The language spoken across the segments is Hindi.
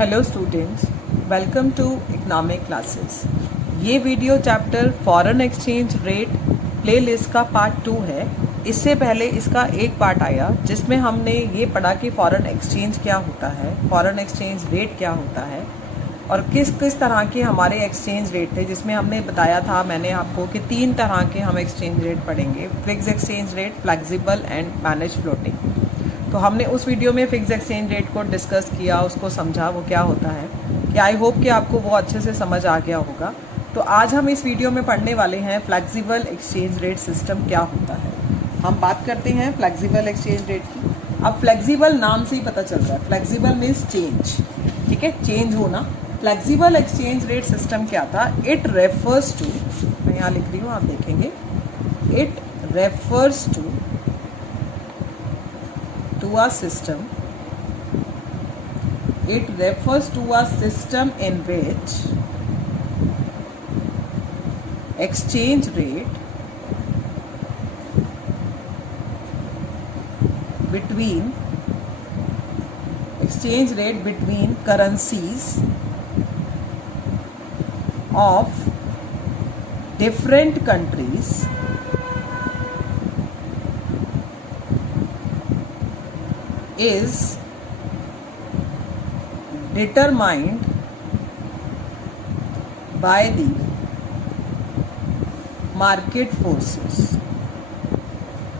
Hello students, welcome to economic classes. ये video chapter foreign exchange rate playlist का पार्ट 2 है। इससे पहले इसका एक पार्ट आया जिसमें हमने ये पढ़ा कि फॉरेन एक्सचेंज क्या होता है, फॉरेन एक्सचेंज रेट क्या होता है और किस किस तरह के हमारे एक्सचेंज रेट थे, जिसमें हमने बताया था मैंने आपको कि 3 तरह के हम एक्सचेंज रेट पढ़ेंगे, fix exchange rate, flexible and manage floating. तो हमने उस वीडियो में फिक्स एक्सचेंज रेट को डिस्कस किया, उसको समझा वो क्या होता है, कि आई होप कि आपको वो अच्छे से समझ आ गया होगा। तो आज हम इस वीडियो में पढ़ने वाले हैं फ्लेक्सिबल एक्सचेंज रेट सिस्टम क्या होता है। हम बात करते हैं फ्लेक्सिबल एक्सचेंज रेट की। अब फ्लेक्सिबल नाम से ही पता चल रहा है, फ्लेक्सिबल मीन्स चेंज, ठीक है, चेंज होना। फ्लेक्सिबल एक्सचेंज रेट सिस्टम क्या था? इट रेफर्स टू, मैं यहाँ लिख रही हूँ आप देखेंगे, it refers to a system, it refers to a system in which exchange rate between currencies of different countries is determined by the market forces.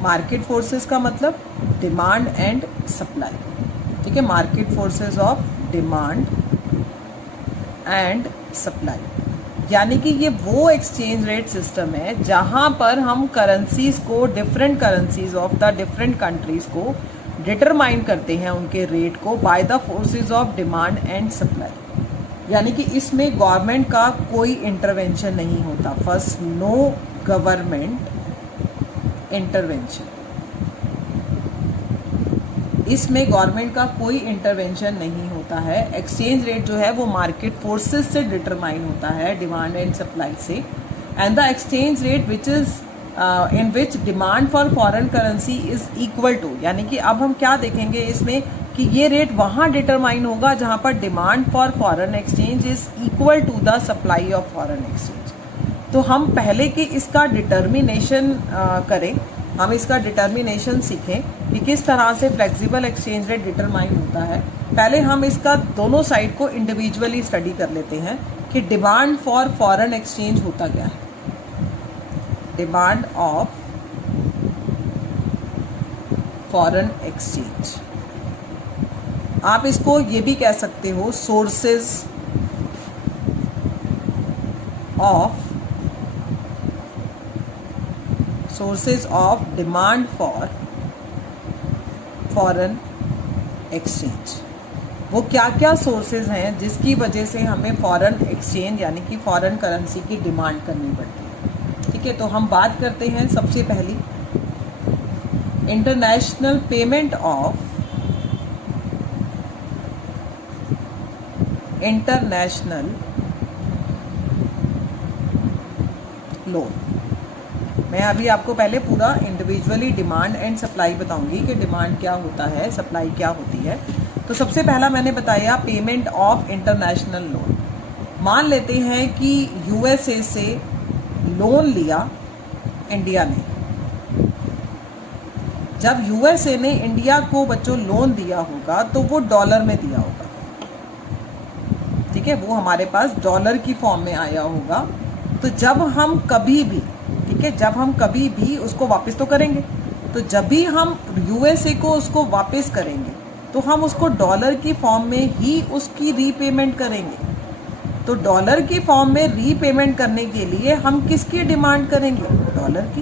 Market forces का मतलब डिमांड एंड सप्लाई, ठीक है, market forces of demand and supply. यानी कि ये वो एक्सचेंज रेट सिस्टम है जहां पर हम करेंसीज को, different currencies of the different countries को डिटरमाइन करते हैं, उनके रेट को by the forces of demand and supply. यानी कि इसमें गवर्नमेंट का कोई इंटरवेंशन नहीं होता। फर्स्ट, नो गवर्नमेंट इंटरवेंशन, इसमें गवर्नमेंट का कोई इंटरवेंशन नहीं होता है। एक्सचेंज रेट जो है वो मार्केट फोर्सेस से डिटरमाइन होता है, डिमांड एंड सप्लाई से। And the exchange rate which is in which demand for foreign currency is equal to, यानी कि अब हम क्या देखेंगे इसमें कि ये रेट वहां डिटरमाइन होगा जहां पर demand for foreign exchange is equal to the supply of foreign exchange. तो हम पहले कि इसका डिटर्मिनेशन करें, हम इसका डिटर्मिनेशन सीखें कि किस तरह से फ्लेक्सिबल एक्सचेंज रेट डिटरमाइन होता है। पहले हम इसका दोनों साइड को इंडिविजुअली स्टडी कर लेते हैं कि डिमांड फॉर फॉरेन एक्सचेंज होता क्या है। डिमांड ऑफ फॉरेन एक्सचेंज, आप इसको ये भी कह सकते हो sources of demand for foreign exchange. वो क्या क्या सोर्सेज हैं जिसकी वजह से हमें फॉरेन एक्सचेंज यानी कि फॉरेन करेंसी की डिमांड करनी पड़ती है। ठीक है, तो हम बात करते हैं सबसे पहली international payment of international loan. मैं अभी आपको पहले पूरा इंडिविजुअली डिमांड एंड सप्लाई बताऊंगी कि डिमांड क्या होता है, सप्लाई क्या होती है। तो सबसे पहला मैंने बताया पेमेंट ऑफ इंटरनेशनल लोन। मान लेते हैं कि यूएसए से लोन लिया इंडिया ने। जब यूएसए ने इंडिया को बच्चों लोन दिया होगा तो वो डॉलर में दिया होगा, ठीक है, वो हमारे पास डॉलर की फॉर्म में आया होगा। तो जब हम कभी भी, ठीक है, जब हम कभी भी उसको वापस तो करेंगे, तो जब भी हम यूएसए को उसको वापस करेंगे तो हम उसको डॉलर की फॉर्म में ही उसकी रीपेमेंट करेंगे। तो डॉलर की फॉर्म में रीपेमेंट करने के लिए हम किसकी डिमांड करेंगे? डॉलर की।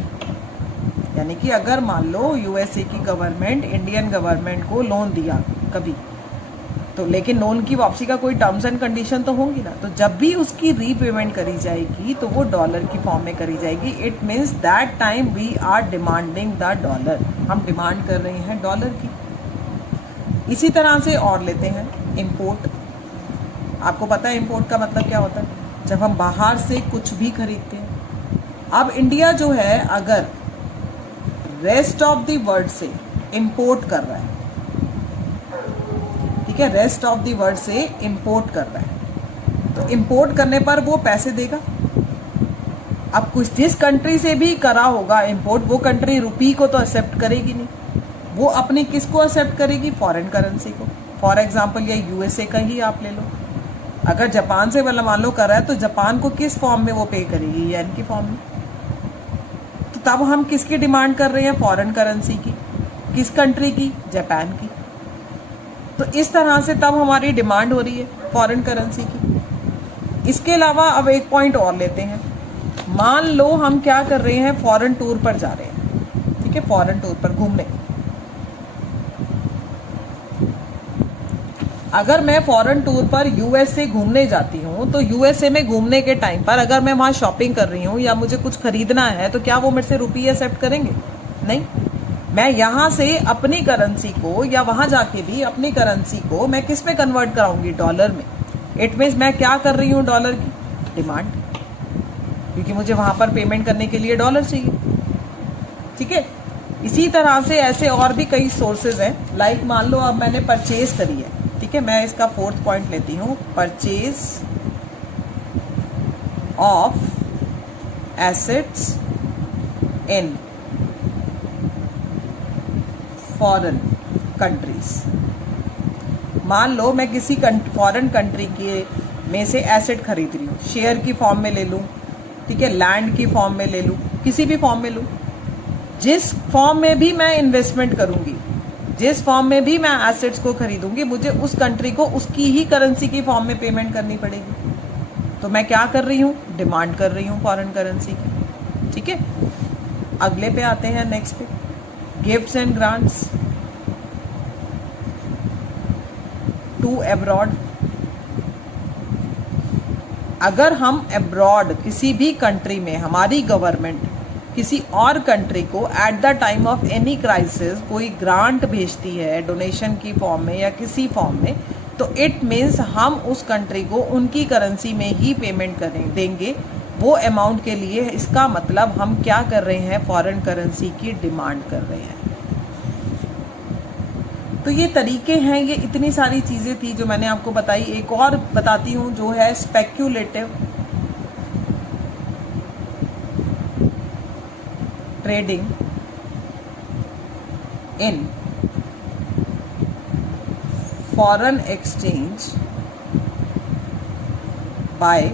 यानी कि अगर मान लो यूएसए की गवर्नमेंट इंडियन गवर्नमेंट को लोन दिया कभी, तो लेकिन लोन की वापसी का कोई टर्म्स एंड कंडीशन तो होंगी ना, तो जब भी उसकी रीपेमेंट करी जाएगी तो वो डॉलर की फॉर्म में करी जाएगी। It means that time we are demanding the dollar, हम डिमांड कर रहे हैं डॉलर की। इसी तरह से और लेते हैं इंपोर्ट। आपको पता है इंपोर्ट का मतलब क्या होता है? जब हम बाहर से कुछ भी खरीदते हैं। अब इंडिया जो है अगर रेस्ट ऑफ द वर्ल्ड से इंपोर्ट कर रहा है, ठीक ठीक है, रेस्ट ऑफ द वर्ल्ड से इंपोर्ट कर रहा है, तो इंपोर्ट करने पर वो पैसे देगा। अब कुछ जिस कंट्री से भी करा होगा इंपोर्ट, वो कंट्री रुपी को तो एक्सेप्ट करेगी नहीं, वो अपनी किसको एक्सेप्ट करेगी, फॉरेन करेंसी को। फॉर एग्जांपल ये यूएसए का ही आप ले लो, अगर जापान से वाला मान लो कर रहा है तो जापान को किस फॉर्म में वो पे करेगी, येन की फॉर्म में। तो तब हम किसकी डिमांड कर रहे हैं, फॉरेन करेंसी की। किस कंट्री की, जापान की। तो इस तरह से तब हमारी डिमांड हो रही है फॉरेन करेंसी की। इसके अलावा अब एक पॉइंट और लेते हैं। मान लो हम क्या कर रहे हैं, फॉरेन टूर पर जा रहे हैं, ठीक है, फॉरेन टूर पर घूमने। अगर मैं फॉरेन टूर पर यूएसए घूमने जाती हूँ, तो यूएसए में घूमने के टाइम पर अगर मैं वहाँ शॉपिंग कर रही हूँ या मुझे कुछ खरीदना है, तो क्या वो मेरे से रुपये एक्सेप्ट करेंगे, नहीं। मैं यहाँ से अपनी करेंसी को या वहाँ जाके भी अपनी करेंसी को मैं किस में कन्वर्ट कराऊंगी, डॉलर में। इट मीन्स मैं क्या कर रही हूँ, डॉलर की डिमांड, क्योंकि मुझे वहाँ पर पेमेंट करने के लिए डॉलर चाहिए, ठीक है। इसी तरह से ऐसे और भी कई सोर्सेज हैं। लाइक मान लो अब मैंने परचेज करी है, ठीक है, मैं इसका 4th पॉइंट लेती हूँ, purchase of assets in foreign countries. मान लो मैं किसी फॉरेन कंट्री के में से एसेट खरीद रही हूँ, शेयर की फॉर्म में ले लूँ, ठीक है, लैंड की फॉर्म में ले लूँ, किसी भी फॉर्म में लूँ। जिस फॉर्म में भी मैं इन्वेस्टमेंट करूँगी, जिस फॉर्म में भी मैं एसेट्स को खरीदूंगी, मुझे उस कंट्री को उसकी ही करेंसी की फॉर्म में पेमेंट करनी पड़ेगी। तो मैं क्या कर रही हूँ, डिमांड कर रही हूँ फॉरेन करेंसी की, ठीक है। अगले पे आते हैं, नेक्स्ट पे, gifts and grants to abroad. अगर हम अब्रॉड किसी भी कंट्री में हमारी गवर्नमेंट किसी और कंट्री को at the time of any crisis कोई ग्रांट भेजती है डोनेशन की फॉर्म में या किसी फॉर्म में, तो इट मीन्स हम उस कंट्री को उनकी करेंसी में ही पेमेंट देंगे वो अमाउंट के लिए। इसका मतलब हम क्या कर रहे हैं, फॉरेन करेंसी की डिमांड कर रहे हैं। तो ये तरीके हैं, ये इतनी सारी चीज़ें थी जो मैंने आपको बताई। एक और बताती हूँ जो है speculative trading in foreign exchange by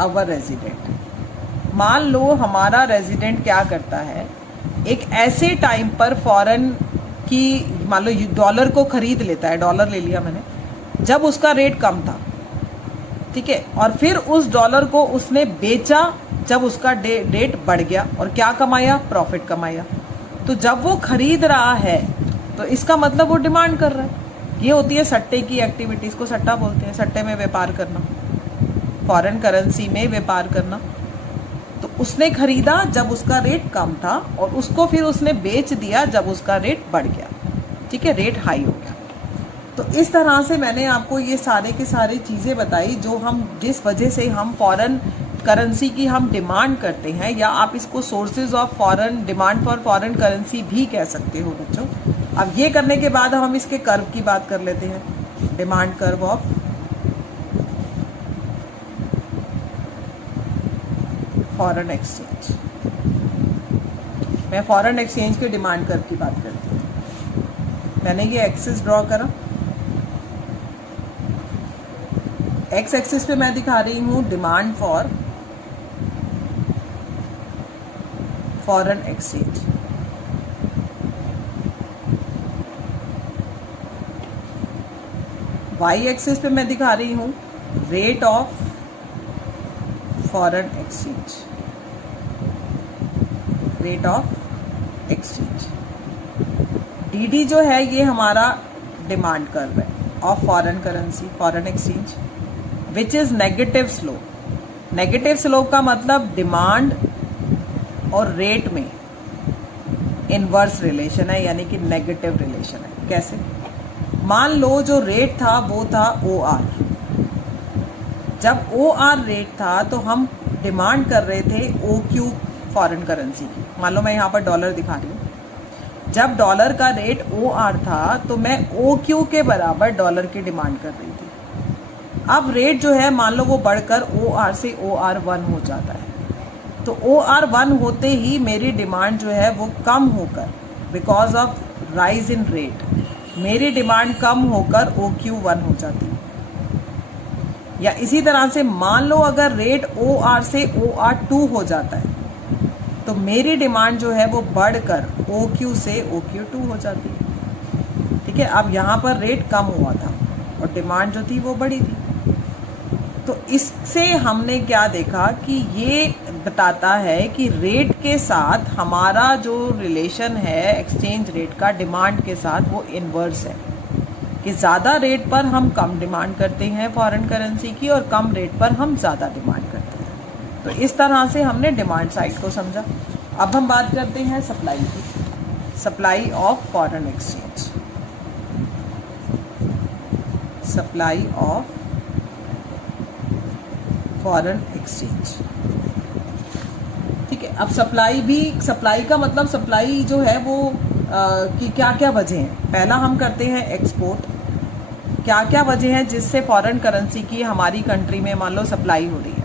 our resident. मान लो हमारा रेजिडेंट क्या करता है, एक ऐसे टाइम पर फॉरेन की, मान लो डॉलर को खरीद लेता है, डॉलर ले लिया मैंने, जब उसका रेट कम था, ठीक है, और फिर उस डॉलर को उसने बेचा जब उसका रेट बढ़ गया, और क्या कमाया, प्रॉफिट कमाया। तो जब वो खरीद रहा है तो इसका मतलब वो डिमांड कर रहा है। ये होती है सट्टे की एक्टिविटी, इसको सट्टा बोलते हैं, सट्टे में व्यापार करना, फॉरेन करेंसी में व्यापार करना। तो उसने खरीदा जब उसका रेट कम था और उसको फिर उसने बेच दिया जब उसका रेट बढ़ गया, ठीक है, रेट हाई हो गया। तो इस तरह से मैंने आपको ये सारे के सारे चीज़ें बताई जो हम, जिस वजह से हम फॉरेन करेंसी की हम डिमांड करते हैं, या आप इसको sources of foreign demand for foreign currency भी कह सकते हो बच्चों। अब ये करने के बाद हम इसके कर्व की बात कर लेते हैं, demand curve of foreign exchange. मैं फॉरेन एक्सचेंज के डिमांड कर्व की बात करती हूँ। मैंने ये एक्सिस ड्रॉ करा, एक्स एक्सिस पे मैं दिखा रही हूँ demand for foreign exchange, y axis पे मैं दिखा रही हूँ rate of foreign exchange, rate of exchange. D जो है ये हमारा डिमांड कर्व है of foreign currency, foreign exchange, which is negative slope. Negative slope का मतलब डिमांड और रेट में इनवर्स रिलेशन है, यानी कि नेगेटिव रिलेशन है। कैसे, मान लो जो रेट था वो था OR। जब OR रेट था तो हम डिमांड कर रहे थे OQ फॉरेन करेंसी की। मान लो मैं यहाँ पर डॉलर दिखा रही हूँ, जब डॉलर का रेट OR था तो मैं OQ के बराबर डॉलर की डिमांड कर रही थी। अब रेट जो है मान लो वो बढ़कर OR से OR1 हो जाता है, तो OR1 होते ही मेरी डिमांड जो है वो कम होकर, because of rise in rate, मेरी डिमांड कम होकर OQ1 हो जाती है। या इसी तरह से मान लो अगर रेट OR से OR2 हो जाता है तो मेरी डिमांड जो है वो बढ़कर OQ से OQ2 हो जाती है। ठीक है, अब यहाँ पर रेट कम हुआ था और डिमांड जो थी वो बढ़ी थी। तो इससे हमने क्या देखा कि ये बताता है कि रेट के साथ हमारा जो रिलेशन है एक्सचेंज रेट का डिमांड के साथ वो इन्वर्स है, कि ज़्यादा रेट पर हम कम डिमांड करते हैं फॉरेन करेंसी की और कम रेट पर हम ज़्यादा डिमांड करते हैं। तो इस तरह से हमने डिमांड साइड को समझा। अब हम बात करते हैं सप्लाई की, supply of foreign exchange, supply of foreign exchange. ठीक है, अब सप्लाई का मतलब सप्लाई जो है वो कि क्या क्या वजह हैं। पहला हम करते हैं एक्सपोर्ट, क्या क्या वजह हैं जिससे फॉरेन करेंसी की हमारी कंट्री में मान लो सप्लाई हो रही है।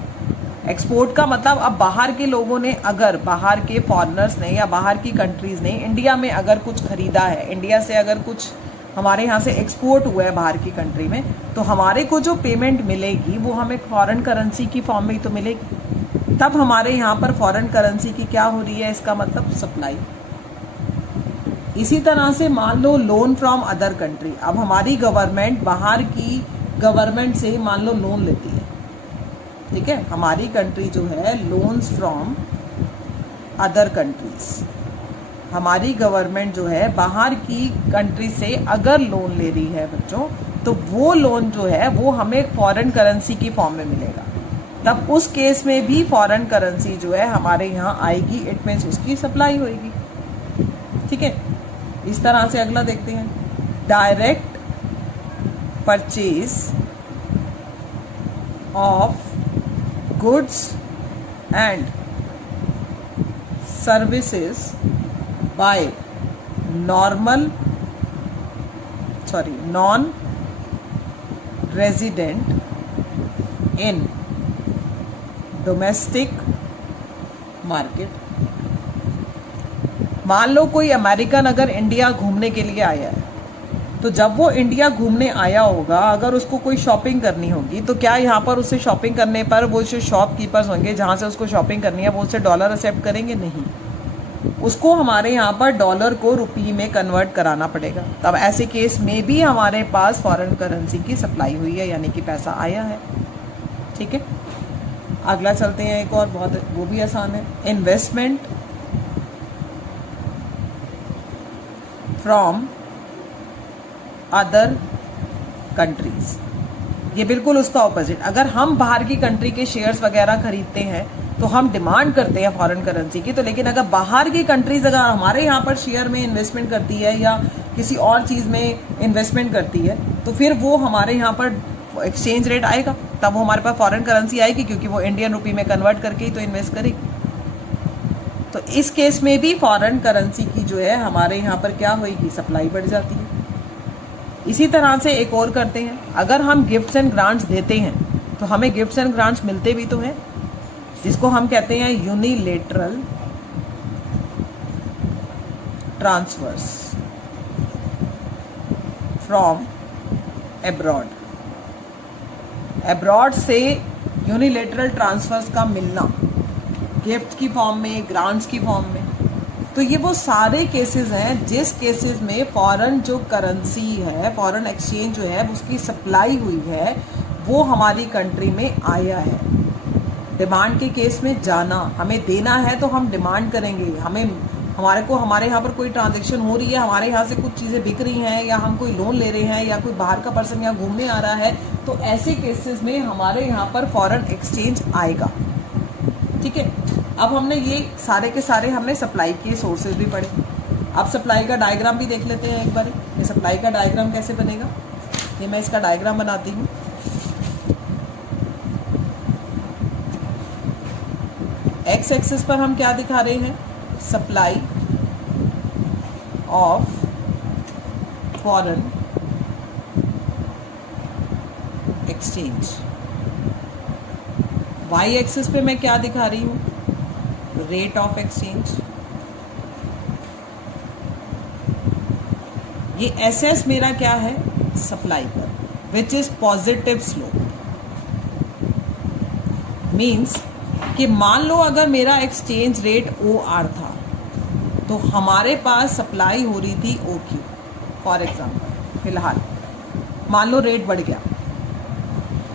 एक्सपोर्ट का मतलब अब बाहर के लोगों ने, अगर बाहर के फॉरेनर्स ने या बाहर की कंट्रीज़ ने इंडिया में अगर कुछ खरीदा है, इंडिया से अगर कुछ हमारे यहाँ से एक्सपोर्ट हुआ है बाहर की कंट्री में, तो हमारे को जो पेमेंट मिलेगी वो हमें फॉरेन करेंसी की फॉर्म में ही तो मिलेगी। तब हमारे यहाँ पर फॉरेन करेंसी की क्या हो रही है, इसका मतलब सप्लाई। इसी तरह से मान लो लोन फ्रॉम अदर कंट्री, अब हमारी गवर्नमेंट बाहर की गवर्नमेंट से मान लो लोन लेती है। ठीक है, हमारी कंट्री जो है लोन्स फ्रॉम अदर कंट्रीज, हमारी गवर्नमेंट जो है बाहर की कंट्री से अगर लोन ले रही है बच्चों, तो वो लोन जो है वो हमें फॉरेन करेंसी की फॉर्म में मिलेगा। तब उस केस में भी फॉरेन करेंसी जो है हमारे यहाँ आएगी, इट मीन्स उसकी सप्लाई होएगी। ठीक है, इस तरह से अगला देखते हैं, direct purchase of goods and services by non resident in domestic market. मान लो कोई अमेरिकन अगर इंडिया घूमने के लिए आया है, तो जब वो इंडिया घूमने आया होगा, अगर उसको कोई शॉपिंग करनी होगी, तो क्या यहाँ पर उससे शॉपिंग करने पर वो जो शॉपकीपर्स होंगे जहाँ से उसको शॉपिंग करनी है वो उससे डॉलर एक्सेप्ट करेंगे? नहीं, उसको हमारे यहाँ पर डॉलर को रुपये में कन्वर्ट कराना पड़ेगा। तब ऐसे केस में भी हमारे पास फॉरेन करेंसी की सप्लाई हुई है, यानी कि पैसा आया है। ठीक है, अगला चलते हैं, एक और बहुत वो भी आसान है, इन्वेस्टमेंट फ्रॉम अदर कंट्रीज। ये बिल्कुल उसका ऑपोजिट। अगर हम बाहर की कंट्री के शेयर्स वगैरह खरीदते हैं तो हम डिमांड करते हैं फॉरेन करेंसी की, तो लेकिन अगर बाहर की कंट्रीज अगर हमारे यहाँ पर शेयर में इन्वेस्टमेंट करती है या किसी और चीज़ में इन्वेस्टमेंट करती है, तो फिर वो हमारे यहाँ पर एक्सचेंज रेट आएगा, तब वो हमारे पास फॉरेन करेंसी आएगी, क्योंकि वो इंडियन रुपये में कन्वर्ट करके ही तो इन्वेस्ट करेगी। तो इस केस में भी फॉरेन करेंसी की जो है हमारे यहाँ पर क्या होगी, सप्लाई बढ़ जाती है। इसी तरह से एक और करते हैं, अगर हम गिफ्ट्स एंड ग्रांट्स देते हैं तो हमें गिफ्ट्स एंड ग्रांट्स मिलते भी तो हैं, जिसको हम कहते हैं unilateral transfers from abroad. Abroad से यूनिलेटरल ट्रांसफर्स का मिलना, गिफ्ट की फॉर्म में, ग्रांट्स की फॉर्म में। तो ये वो सारे केसेस हैं जिस केसेस में फॉरेन जो करेंसी है, फॉरेन एक्सचेंज जो है उसकी सप्लाई हुई है, वो हमारी कंट्री में आया है। डिमांड के केस में जाना, हमें देना है तो हम डिमांड करेंगे, हमारे यहाँ पर कोई ट्रांजैक्शन हो रही है, हमारे यहाँ से कुछ चीज़ें बिक रही हैं, या हम कोई लोन ले रहे हैं, या कोई बाहर का पर्सन यहाँ घूमने आ रहा है, तो ऐसे केसेस में हमारे यहाँ पर फॉरेन एक्सचेंज आएगा। ठीक है, अब हमने ये सारे के सारे हमने सप्लाई के सोर्सेज भी पढ़े। अब सप्लाई का डायग्राम भी देख लेते हैं एक बार। ये सप्लाई का डायग्राम कैसे बनेगा, ये मैं इसका डायग्राम बनाती हूँ। एक्स एक्सिस पर हम क्या दिखा रहे हैं, supply, of foreign exchange. Y axis पे मैं क्या दिखा रही हूँ? Rate of exchange. ये एसएस मेरा क्या है? सप्लाई पर, which is positive slope. Means कि मान लो अगर मेरा एक्सचेंज रेट OR था तो हमारे पास सप्लाई हो रही थी OQ। फॉर एग्जाम्पल फिलहाल मान लो रेट बढ़ गया,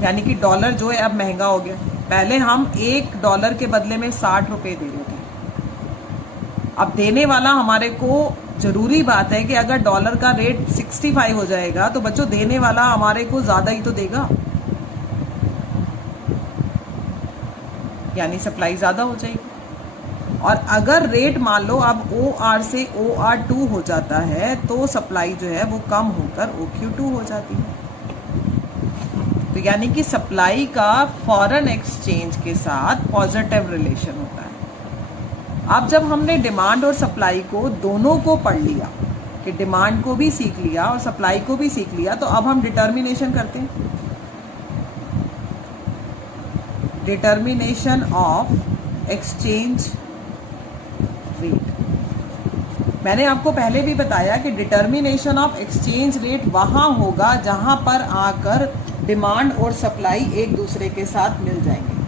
यानी कि डॉलर जो है अब महंगा हो गया। पहले हम $1 के बदले में 60 रुपये दे रहे थे। अब देने वाला हमारे को, जरूरी बात है कि अगर डॉलर का रेट 65 हो जाएगा तो बच्चों देने वाला हमारे को ज़्यादा ही तो देगा, यानी सप्लाई ज़्यादा हो जाएगी। और अगर रेट मान लो अब OR से OR2 हो जाता है तो सप्लाई जो है वो कम होकर OQ2 हो जाती है। तो यानी कि सप्लाई का फॉरेन एक्सचेंज के साथ पॉजिटिव रिलेशन होता है। अब जब हमने डिमांड और सप्लाई को दोनों को पढ़ लिया, कि डिमांड को भी सीख लिया और सप्लाई को भी सीख लिया, तो अब हम डिटर्मिनेशन करते हैं। Determination of exchange rate. मैंने आपको पहले भी बताया कि डिटर्मिनेशन ऑफ एक्सचेंज रेट वहां होगा जहां पर आकर डिमांड और सप्लाई एक दूसरे के साथ मिल जाएंगे।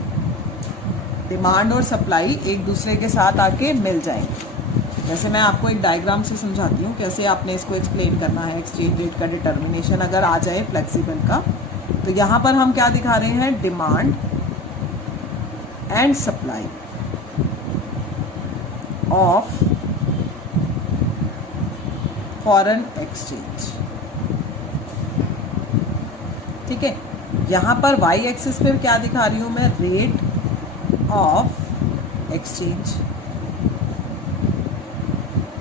डिमांड और सप्लाई एक दूसरे के साथ आके मिल जाएंगे। जैसे मैं आपको एक डायग्राम से समझाती हूँ कैसे आपने इसको एक्सप्लेन करना है। एक्सचेंज रेट का डिटर्मिनेशन अगर आ जाए फ्लेक्सिबल का, तो यहाँ पर हम क्या दिखा रहे हैं? Demand and supply of foreign exchange. ठीक है, यहाँ पर वाई एक्सिस पे क्या दिखा रही हूँ मैं? Rate of exchange.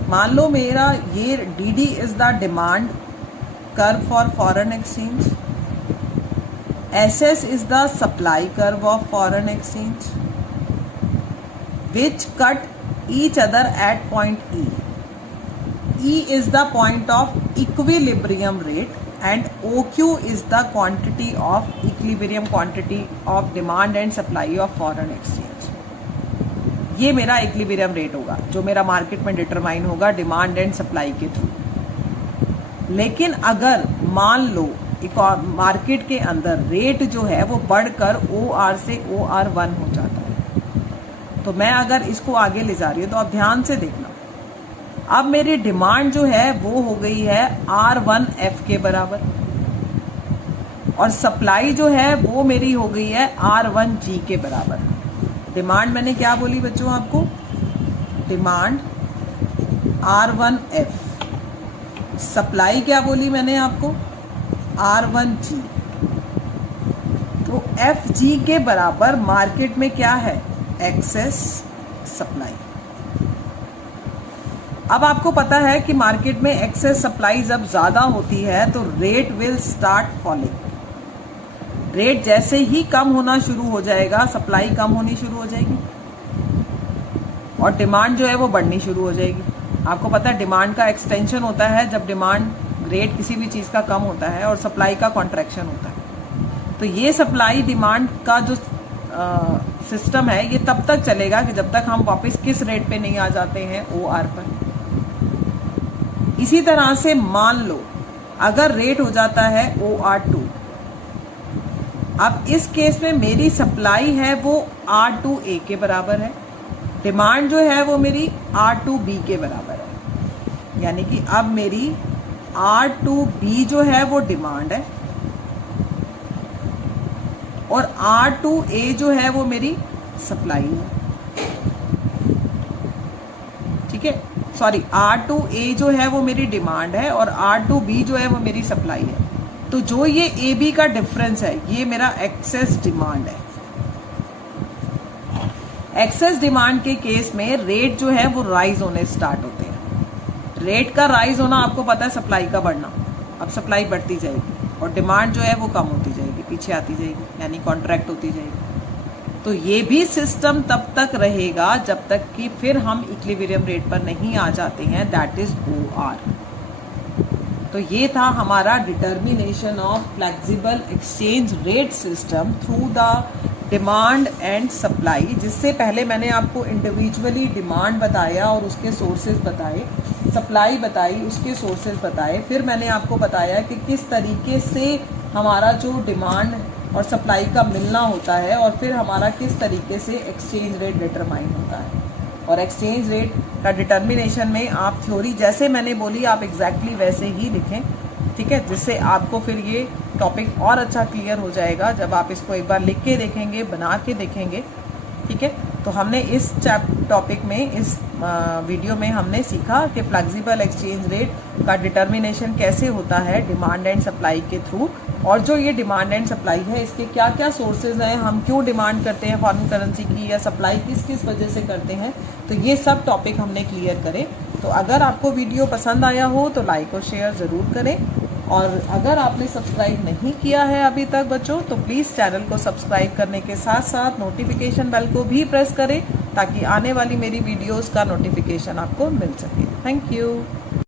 मान लो मेरा ये DD is the demand curve for foreign exchange, SS is the supply curve of foreign exchange, which cut each other at point E. E is the point of equilibrium rate and OQ is the quantity of equilibrium quantity of demand and supply of foreign exchange. ये मेरा इक्विलिब्रियम रेट होगा जो मेरा मार्केट में डिटरमाइन होगा डिमांड एंड सप्लाई के थ्रू। लेकिन अगर मान लो मार्केट के अंदर रेट जो है वो बढ़कर OR से OR1 हो जाता है, तो मैं अगर इसको आगे ले जा रही हूँ तो आप ध्यान से देखना, अब मेरी डिमांड जो है वो हो गई है R1F के बराबर और सप्लाई जो है वो मेरी हो गई है R1G के बराबर। डिमांड मैंने क्या बोली बच्चों आपको? डिमांड R1F, सप्लाई क्या बोली मैंने आपको? R1G। तो FG के बराबर मार्केट में क्या है? Excess supply. अब आपको पता है कि मार्केट में एक्सेस सप्लाई जब ज़्यादा होती है तो rate will start falling. Rate जैसे ही कम होना शुरू हो जाएगा, सप्लाई कम होनी शुरू हो जाएगी और डिमांड जो है वो बढ़नी शुरू हो जाएगी। आपको पता है डिमांड का एक्सटेंशन होता है जब डिमांड रेट किसी भी चीज़ का कम होता है और सप्लाई का कॉन्ट्रैक्शन होता है। तो ये सप्लाई डिमांड का जो सिस्टम है ये तब तक चलेगा कि जब तक हम वापस किस रेट पे नहीं आ जाते हैं? OR पर। इसी तरह से मान लो अगर रेट हो जाता है OR2, अब इस केस में मेरी सप्लाई है वो R2A के बराबर है, डिमांड जो है वो मेरी R2B के बराबर है। यानी कि अब मेरी R2B जो है वो डिमांड है और R2A जो है वो मेरी सप्लाई है। ठीक है, सॉरी, R2A जो है वो मेरी डिमांड है और R2B जो है वो मेरी सप्लाई है। तो जो ये AB का डिफरेंस है ये मेरा एक्सेस डिमांड है। एक्सेस डिमांड के केस में रेट जो है वो राइज होने स्टार्ट होते हैं। रेट का राइज होना आपको पता है सप्लाई का बढ़ना। अब सप्लाई बढ़ती जाएगी और डिमांड जो है वो कम होती जाएगी, पीछे आती जाएगी, यानी कॉन्ट्रैक्ट होती जाएगी। तो ये भी सिस्टम तब तक रहेगा जब तक कि फिर हम इक्विलिब्रियम रेट पर नहीं आ जाते हैं, दैट इज OR। तो ये था हमारा determination of flexible exchange rate system through the demand and supply, जिससे पहले मैंने आपको इंडिविजुअली डिमांड बताया और उसके सोर्सेज बताए, सप्लाई बताई उसके सोर्सेज बताए, फिर मैंने आपको बताया कि किस तरीके से हमारा जो डिमांड और सप्लाई का मिलना होता है और फिर हमारा किस तरीके से एक्सचेंज रेट डिटरमाइन होता है। और एक्सचेंज रेट का डिटर्मिनेशन में आप थ्योरी जैसे मैंने बोली आप एग्जैक्टली वैसे ही लिखें, ठीक है, जिससे आपको फिर ये टॉपिक और अच्छा क्लियर हो जाएगा जब आप इसको एक बार लिख के देखेंगे, बना के देखेंगे, ठीक है। तो हमने इस टॉपिक में, इस वीडियो में हमने सीखा कि फ्लेक्सिबल एक्सचेंज रेट का डिटर्मिनेशन कैसे होता है डिमांड एंड सप्लाई के थ्रू, और जो ये डिमांड एंड सप्लाई है इसके क्या क्या सोर्सेज हैं, हम क्यों डिमांड करते हैं फॉरेन करेंसी की, या सप्लाई किस किस वजह से करते हैं, तो ये सब टॉपिक हमने क्लियर करे। तो अगर आपको वीडियो पसंद आया हो तो लाइक और शेयर ज़रूर करें, और अगर आपने सब्सक्राइब नहीं किया है अभी तक बच्चों तो प्लीज़ चैनल को सब्सक्राइब करने के साथ साथ नोटिफिकेशन बेल को भी प्रेस करें ताकि आने वाली मेरी वीडियोस का नोटिफिकेशन आपको मिल सके। Thank you.